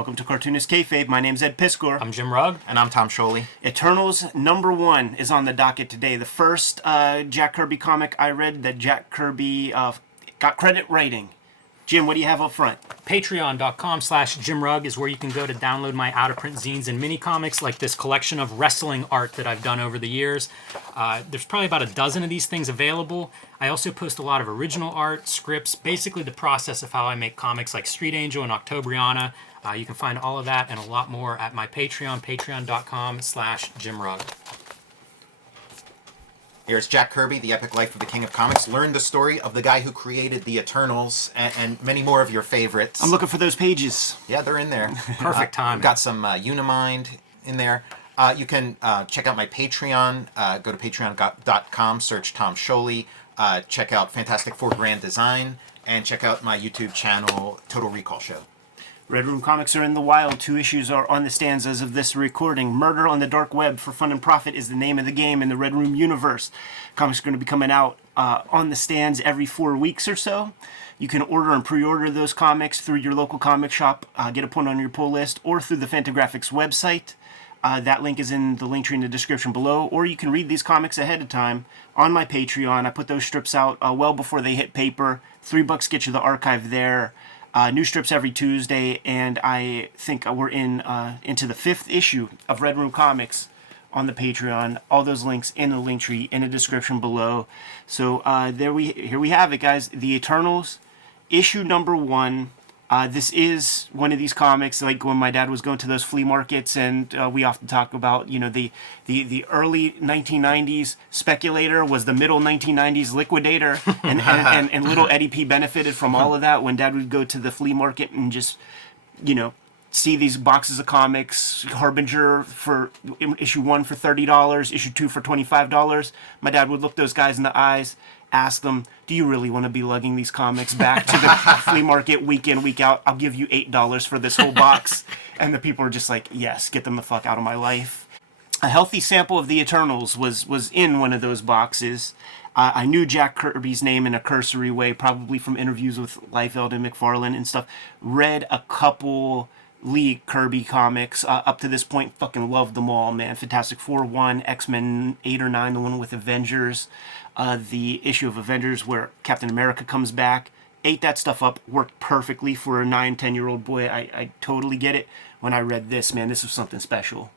Welcome to Cartoonist Kayfabe. My name's Ed Piskor. I'm Jim Rugg. And I'm Tom Scholey. Eternals #1 is on the docket today. The first Jack Kirby comic I read that Jack Kirby got credit writing. Jim, what do you have up front? Patreon.com/JimRugg is where you can go to download my out-of-print zines and mini comics, like this collection of wrestling art that I've done over the years. There's probably about a dozen of these things available. I also post a lot of original art, scripts, basically the process of how I make comics like Street Angel and Octobriana. You can find all of that and a lot more at my Patreon, patreon.com/JimRugg. Here's Jack Kirby, The Epic Life of the King of Comics. Learn the story of the guy who created the Eternals and many more of your favorites. I'm looking for those pages. Yeah, they're in there. Perfect time. We've got some Unimind in there. You can check out my Patreon. Go to patreon.com, search Tom Scholey. Check out Fantastic Four Grand Design. And check out my YouTube channel, Total Recall Show. Red Room Comics are in the wild. 2 issues are on the stands as of this recording. Murder on the Dark Web for Fun and Profit is the name of the game in the Red Room universe. Comics are going to be coming out on the stands every 4 weeks or so. You can order and pre-order those comics through your local comic shop, get a point on your pull list, or through the Fantagraphics website. That link is in the link tree in the description below, or you can read these comics ahead of time on my Patreon. I put those strips out well before they hit paper. $3 get you the archive there. New strips every Tuesday, and I think we're into the 5th issue of Red Room Comics on the Patreon. All those links in the link tree in the description below. So here we have it, guys. The Eternals, issue #1. This is one of these comics, like when my dad was going to those flea markets, and we often talk about, you know, the early 1990s speculator was the middle 1990s liquidator, and little Eddie P benefited from all of that when Dad would go to the flea market and just, you know, see these boxes of comics, Harbinger for issue 1 for $30, issue 2 for $25. My dad would look those guys in the eyes, ask them, do you really want to be lugging these comics back to the flea market week in, week out? I'll give you $8 for this whole box. And the people are just like, yes, get them the fuck out of my life. A healthy sample of the Eternals was in one of those boxes. I knew Jack Kirby's name in a cursory way, probably from interviews with Liefeld and McFarlane and stuff. Read a couple Lee Kirby comics up to this point. Fucking loved them all, man. Fantastic Four 1, X-Men 8 or 9, the one with Avengers. The issue of Avengers where Captain America comes back. Ate that stuff up. Worked perfectly for a 9-10-year-old boy. I totally get it. When I read this, man, this was something special.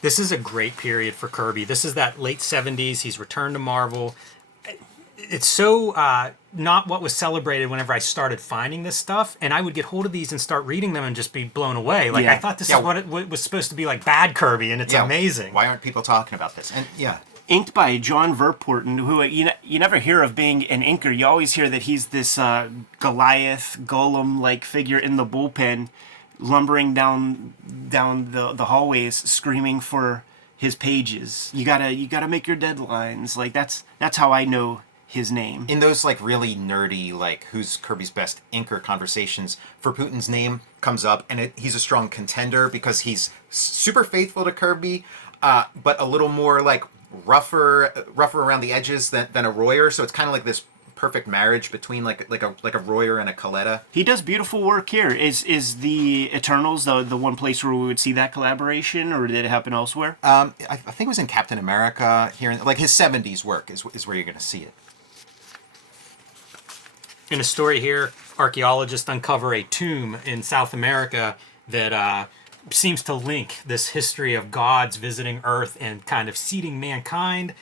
This is a great period for Kirby. This is that late 70s. He's returned to Marvel. It's so not what was celebrated whenever I started finding this stuff, and I would get hold of these and start reading them and just be blown away. Like, I thought this is what it was supposed to be, like bad Kirby, and it's amazing. Why aren't people talking about this? And inked by John Verpoorten, who you never hear of being an inker. You always hear that he's this Goliath, golem-like figure in the bullpen, lumbering down the hallways, screaming for his pages. You gotta make your deadlines. Like that's how I know his name. In those like really nerdy, like who's Kirby's best inker conversations, Verpooten's name comes up, and he's a strong contender because he's super faithful to Kirby, but a little more like rougher around the edges than a Royer. So it's kind of like this perfect marriage between like a Royer and a Coletta. He does beautiful work here. Is the Eternals the one place where we would see that collaboration, or did it happen elsewhere? I think it was in Captain America here, like his 70s work is where you're going to see it. In a story here, archaeologists uncover a tomb in South America that seems to link this history of gods visiting Earth and kind of seeding mankind.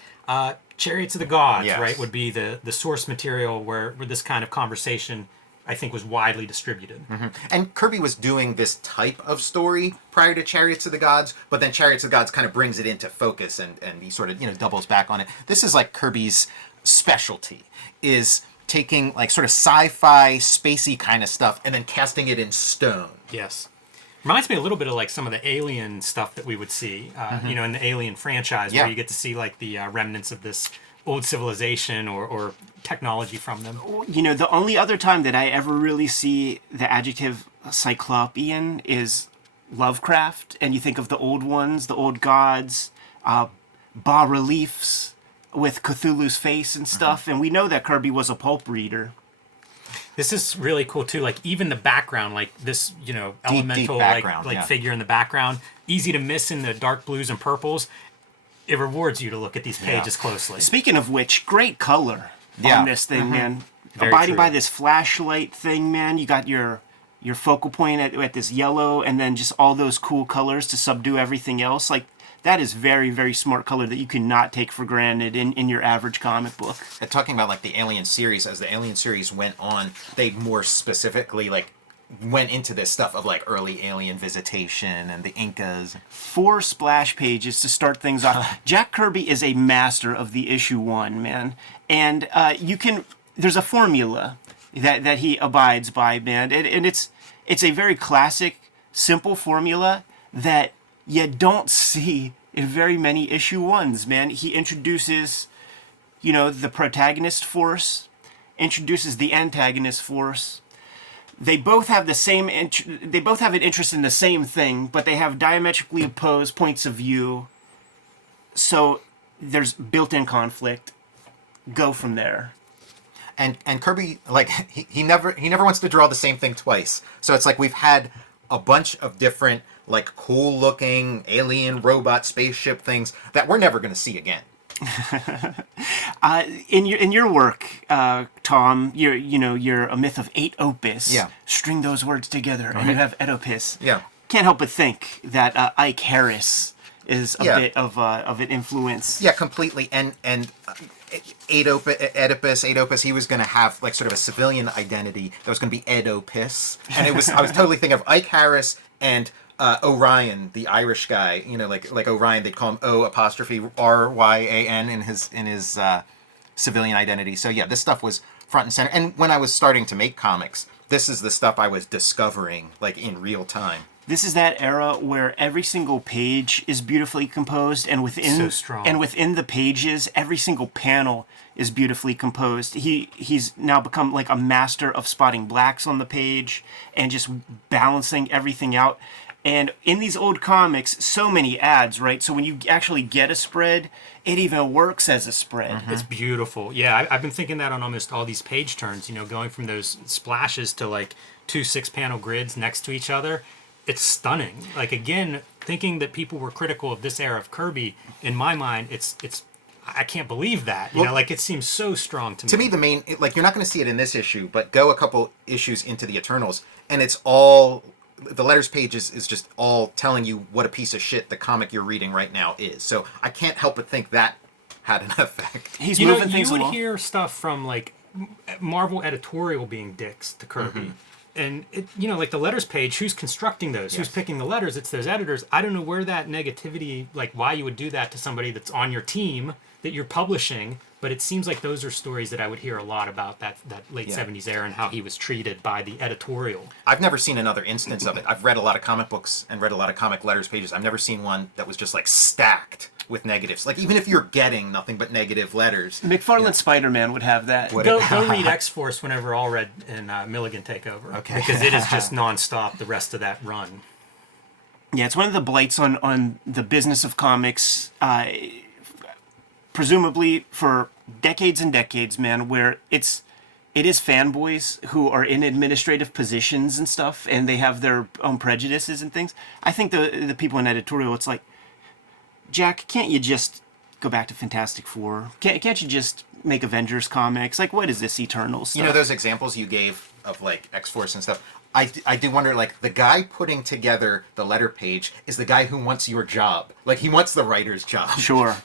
Chariots of the Gods, yes, right, would be the source material where this kind of conversation, I think, was widely distributed. Mm-hmm. And Kirby was doing this type of story prior to Chariots of the Gods, but then Chariots of the Gods kind of brings it into focus and he sort of, doubles back on it. This is like Kirby's specialty, is taking like sort of sci-fi, spacey kind of stuff and then casting it in stone. Yes. Reminds me a little bit of like some of the Alien stuff that we would see, in the Alien franchise, where you get to see like the remnants of this old civilization or technology from them. The only other time that I ever really see the adjective cyclopean is Lovecraft, and you think of the old ones, the old gods, bas-reliefs with Cthulhu's face and stuff, and we know that Kirby was a pulp reader. This is really cool too. Like even the background, like this, elemental background, like yeah. figure in the background, easy to miss in the dark blues and purples. It rewards you to look at these pages closely. Speaking of which, great color Yeah. on this thing, man. Very Abiding true. by this flashlight thing, man. You got your focal point at this yellow, and then just all those cool colors to subdue everything else. Like, that is very, very smart color that you cannot take for granted in your average comic book. And talking about like the Alien series, as the Alien series went on, they more specifically like went into this stuff of like early alien visitation and the Incas. 4 splash pages to start things off. Jack Kirby is a master of the issue 1, man. And there's a formula that he abides by, man. And it's a very classic, simple formula that you don't see in very many issue 1s, man. He introduces, the protagonist force, introduces the antagonist force. They both have the same. They both have an interest in the same thing, but they have diametrically opposed points of view. So there's built-in conflict. Go from there. And Kirby, like he never wants to draw the same thing twice. So it's like we've had a bunch of different like cool looking alien robot spaceship things that we're never going to see again. In your work, Tom, you're a myth of 8 opus. Yeah. String those words together, and you have Oedipus. Yeah. Can't help but think that Ike Harris is a Yeah. bit of an influence. Yeah, completely. And Oedipus, he was going to have like sort of a civilian identity that was going to be Oedipus. And I was totally thinking of Ike Harris and Orion, the Irish guy, like Orion, they'd call him O''Ryan in his civilian identity. So yeah, this stuff was front and center. And when I was starting to make comics, this is the stuff I was discovering like in real time. This is that era where every single page is beautifully composed, and So strong. within the pages, every single panel is beautifully composed. He's now become like a master of spotting blacks on the page and just balancing everything out. And in these old comics, so many ads, right? So when you actually get a spread, it even works as a spread. It's beautiful. Yeah, I've been thinking that on almost all these page turns, going from those splashes to like 2 6-panel grids next to each other. It's stunning. Like, again, thinking that people were critical of this era of Kirby, in my mind, it's I can't believe that. Like, it seems so strong to me. To me, the main, like, you're not going to see it in this issue, but go a couple issues into the Eternals, and it's all, the letters page is just all telling you what a piece of shit the comic you're reading right now is. So I can't help but think that had an effect. He's moving things you would along. hear stuff from, like, Marvel editorial being dicks to Kirby. And, like the letters page, who's constructing those? Who's picking the letters? It's those editors. I don't know where that negativity, like why you would do that to somebody that's on your team that you're publishing, but it seems like those are stories that I would hear a lot about that late 70s era and how he was treated by the editorial. I've never seen another instance of it. I've read a lot of comic books and read a lot of comic letters pages. I've never seen one that was just like stacked with negatives. Like even if you're getting nothing but negative letters. McFarlane Spider-Man would have that. Go read X-Force whenever Allred and Milligan take over. Okay. Because it is just nonstop the rest of that run. Yeah, it's one of the blights on the business of comics, presumably for decades and decades, man, where it is fanboys who are in administrative positions and stuff, and they have their own prejudices and things. I think the people in editorial, it's like, Jack, can't you just go back to Fantastic Four? Can't you just make Avengers comics? Like, what is this Eternal stuff? Those examples you gave of like X-Force and stuff. I do wonder, like, the guy putting together the letter page is the guy who wants your job. Like, he wants the writer's job. Sure.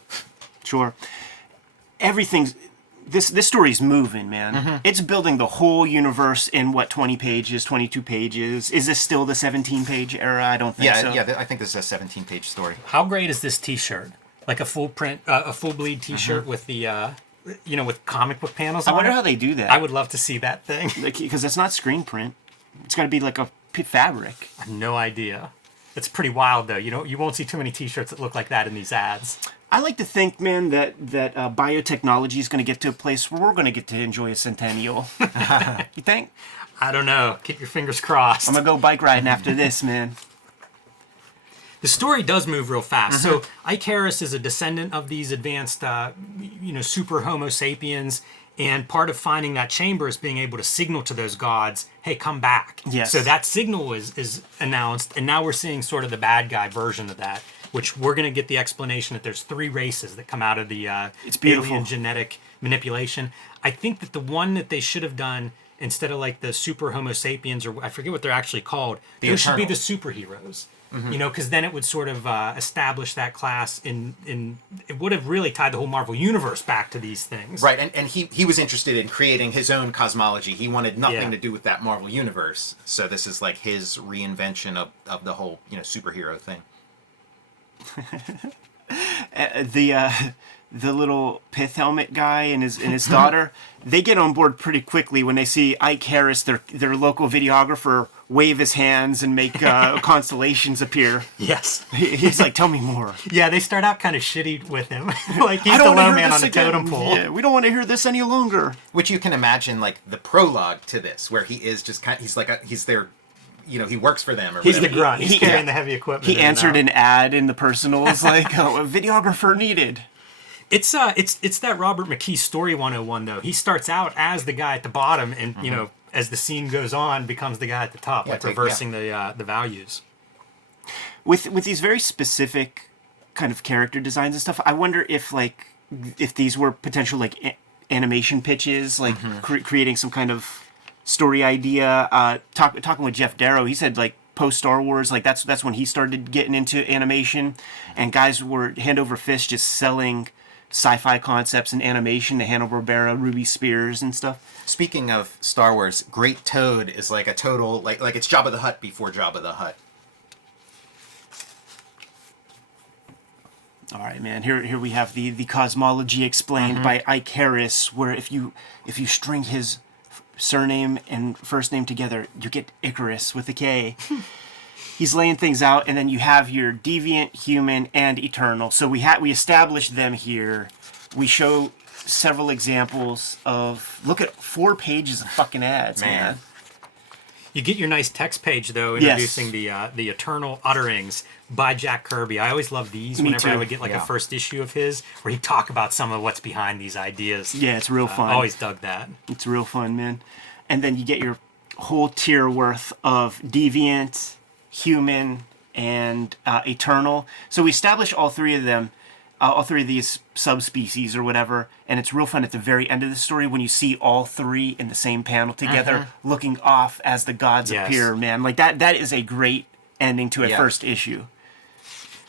Everything's... This story's moving, man. It's building the whole universe in, 20 pages, 22 pages. Is this still the 17-page era? I don't think so. Yeah, I think this is a 17-page story. How great is this T-shirt? Like a full print, a full bleed T-shirt with the, with comic book panels I on wonder it. how they do that. I would love to see that thing. Because it's not screen print. It's got to be like a fabric. I have no idea. It's pretty wild, though. You won't see too many T-shirts that look like that in these ads. I like to think, man, that biotechnology is going to get to a place where we're going to get to enjoy a centennial. You think? I don't know. Keep your fingers crossed. I'm going to go bike riding after this, man. The story does move real fast. So Ike Harris is a descendant of these advanced, super Homo sapiens, And part of finding that chamber is being able to signal to those gods, hey, come back. Yes. So that signal is announced, and now we're seeing sort of the bad guy version of that, which we're going to get the explanation that there's 3 races that come out of the It's beautiful. alien genetic manipulation. I think that the one that they should have done, instead of like the super homo sapiens, or I forget what they're actually called, those should be the superheroes. You know, because then it would sort of establish that class in it would have really tied the whole Marvel universe back to these things. Right, and he was interested in creating his own cosmology. He wanted nothing Yeah. to do with that Marvel universe. So this is like his reinvention of the whole, superhero thing. The little pith helmet guy and his daughter, they get on board pretty quickly when they see Ike Harris, their local videographer, wave his hands and make constellations appear. Yes. He's like, tell me more. Yeah, they start out kind of shitty with him. Like he's I the don't wanna low hear man this on the again. totem pole. Yeah, we don't want to hear this any longer. Which you can imagine like the prologue to this, where he is just he's their, he works for them. Or He's the whatever. grunt. He's He- carrying the heavy equipment. He in and answered out. an ad in the personals like, oh, a videographer needed. It's that Robert McKee story 101 though. He starts out as the guy at the bottom, and as the scene goes on, becomes the guy at the top, like reversing the values. With these very specific kind of character designs and stuff, I wonder if these were potential animation pitches, like creating some kind of story idea. Talking with Jeff Darrow, he said post Star Wars, that's when he started getting into animation, and guys were hand over fist just selling sci-fi concepts and animation to Hanna-Barbera, Ruby Spears and stuff. Speaking of Star Wars, Great Toad is like a total like it's Jabba the Hutt before Jabba the Hutt. All right, man. Here we have the cosmology explained by Ike Harris, where if you string his surname and first name together, you get Icarus with a K. He's laying things out, and then you have your deviant, human, and eternal. So we established them here. We show several examples of. Look at 4 pages of fucking ads, man. You get your nice text page though, Yes. introducing the Eternal Utterings by Jack Kirby. I always love these Me whenever I too. would get a Yeah. first issue of his, where he talk about some of what's behind these ideas. Yeah, it's real fun. Always dug that. It's real fun, man. And then you get your whole tier worth of deviant, human, and eternal. So we establish all 3 of them, all 3 of these subspecies or whatever, and it's real fun at the very end of the story when you see all 3 in the same panel together, looking off as the gods Yes. appear, man. That is a great ending to a Yeah. first issue.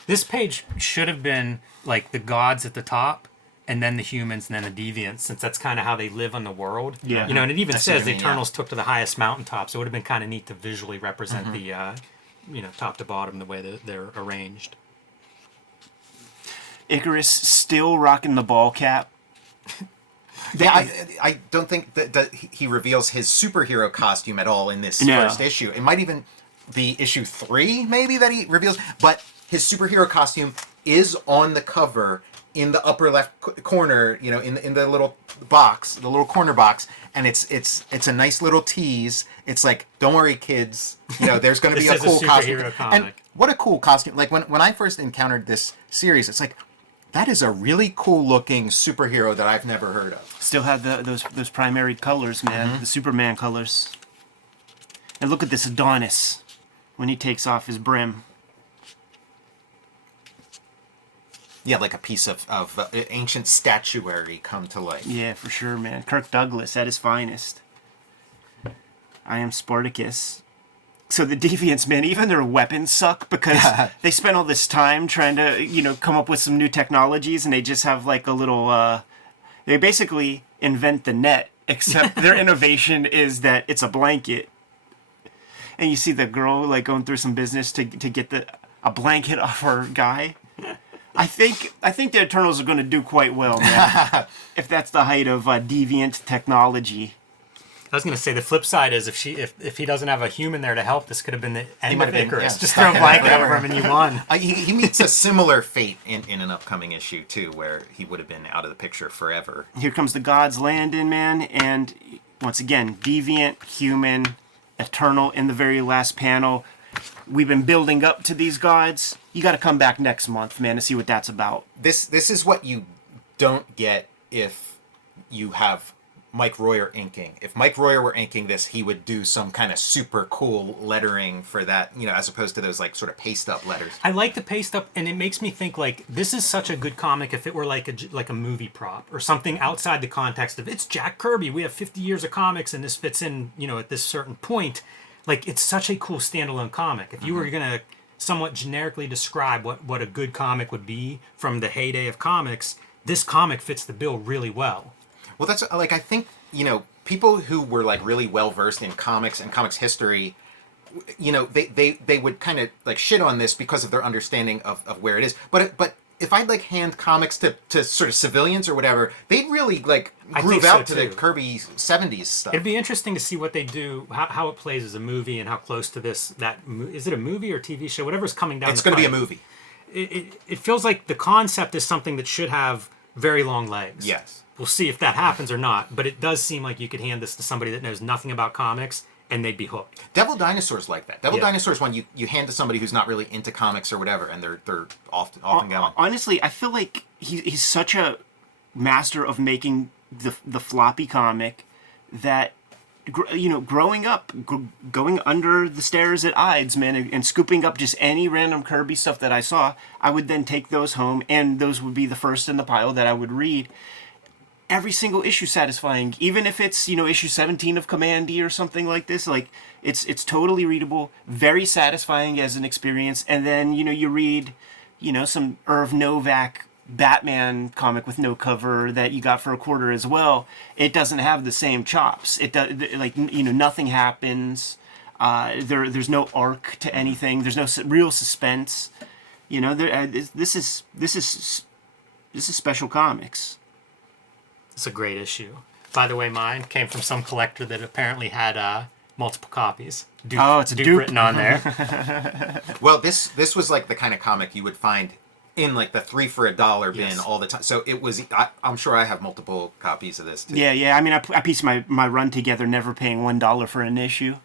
This page should have been like the gods at the top, and then the humans, and then the deviants, since that's kind of how they live on the world. Yeah. And it even I see says what the you mean, Eternals took to the highest mountaintops. So it would have been kind of neat to visually represent the, top to bottom, the way that they're arranged. Icarus still rocking the ball cap. Yeah, I don't think that he reveals his superhero costume at all in this No. first issue. It might even be issue 3, maybe, that he reveals. But his superhero costume is on the cover in the upper left corner, in the little box, the little corner box, and it's a nice little tease. It's like, don't worry, kids, there's going to be This a is a cool costume. superhero comic. And what a cool costume! Like when I first encountered this series, it's like, that is a really cool looking superhero that I've never heard of. Still have those primary colors, man. The Superman colors. And look at this Adonis when he takes off his brim. Yeah, like a piece of ancient statuary come to life. Yeah, for sure, man. Kirk Douglas at his finest. I am Spartacus. So the deviants, man, even their weapons suck because they spent all this time trying to, come up with some new technologies, and they just have like a little. They basically invent the net, except their innovation is that it's a blanket. And you see the girl going through some business to get a blanket off her guy. I think the Eternals are going to do quite well, man. If that's the height of deviant technology. I was going to say the flip side is if he doesn't have a human there to help, this could have been the end might of have been, Icarus. yeah, Just throw a stuck in blanket forever. over him and you won. He meets a similar fate in an upcoming issue too, where he would have been out of the picture forever. Here comes the gods landing, man, and once again, deviant, human, eternal in the very last panel. We've been building up to these gods. You got to come back next month, man, to see what that's about. This is what you don't get if you have Mike Royer inking. If Mike Royer were inking this, he would do some kind of super cool lettering for that, as opposed to those like sort of paste up letters. I like the paste up, and it makes me think like this is such a good comic if it were like a movie prop or something outside the context of it's Jack Kirby. We have 50 years of comics, and this fits in, at this certain point. Like it's such a cool standalone comic. If you were gonna somewhat generically describe what a good comic would be from the heyday of comics, this comic fits the bill really well. Well, that's like, I think, people who were like really well versed in comics and comics history, they would kind of like shit on this because of their understanding of where it is. But if I'd like hand comics to sort of civilians or whatever, they'd really like groove out to the Kirby 70s stuff. It'd be interesting to see what they do, how it plays as a movie, and how close to this is it a movie or TV show? Whatever's coming down. It's going to be a movie. It feels like the concept is something that should have very long legs. Yes. We'll see if that happens or not, but it does seem like you could hand this to somebody that knows nothing about comics and they'd be hooked. Devil Dinosaur's like that. Devil Dinosaur's one you hand to somebody who's not really into comics or whatever, and they're off and going. Honestly, I feel like he's such a master of making the floppy comic that, growing up, going under the stairs at Ides, man, and scooping up just any random Kirby stuff that I saw, I would then take those home, and those would be the first in the pile that I would read. Every single issue satisfying, even if it's issue 17 of Commandy or something like this. Like it's totally readable, very satisfying as an experience. And then you read some Irv Novak Batman comic with no cover that you got for a quarter as well. It doesn't have the same chops. It does, like nothing happens. There's no arc to anything. There's no real suspense. This is special comics. It's a great issue. By the way, mine came from some collector that apparently had multiple copies. It's a dupe written on there. Well, this was like the kind of comic you would find in like the 3 for $1 bin all the time. So it was. I'm sure I have multiple copies of this too. Yeah. I mean, I pieced my run together, never paying $1 for an issue.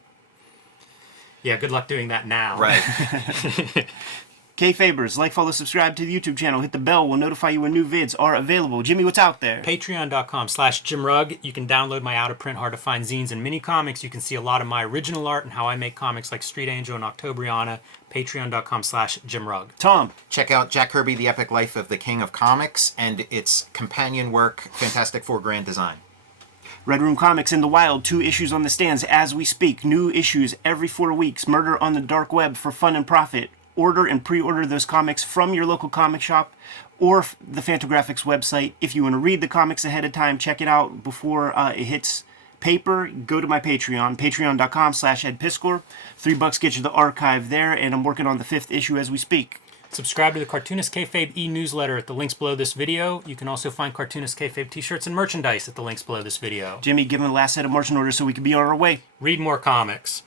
Yeah, good luck doing that now. Right. Kayfabers, like, follow, subscribe to the YouTube channel. Hit the bell. We'll notify you when new vids are available. Jimmy, what's out there? Patreon.com/JimRugg. You can download my out-of-print, hard-to-find zines and mini-comics. You can see a lot of my original art and how I make comics like Street Angel and Octobriana. Patreon.com/JimRugg. Tom. Check out Jack Kirby, The Epic Life of the King of Comics, and its companion work, Fantastic Four Grand Design. Red Room Comics in the Wild, 2 issues on the stands as we speak. New issues every 4 weeks. Murder on the Dark Web for fun and profit. Order and pre-order those comics from your local comic shop or the Fantagraphics website. If you want to read the comics ahead of time, check it out before it hits paper. Go to my Patreon, patreon.com/EdPiskor. $3 gets you the archive there, and I'm working on the 5th issue as we speak. Subscribe to the Cartoonist Kayfabe e-newsletter at the links below this video. You can also find Cartoonist Kayfabe t-shirts and merchandise at the links below this video. Jimmy, give him the last set of marching orders so we can be on our way. Read more comics.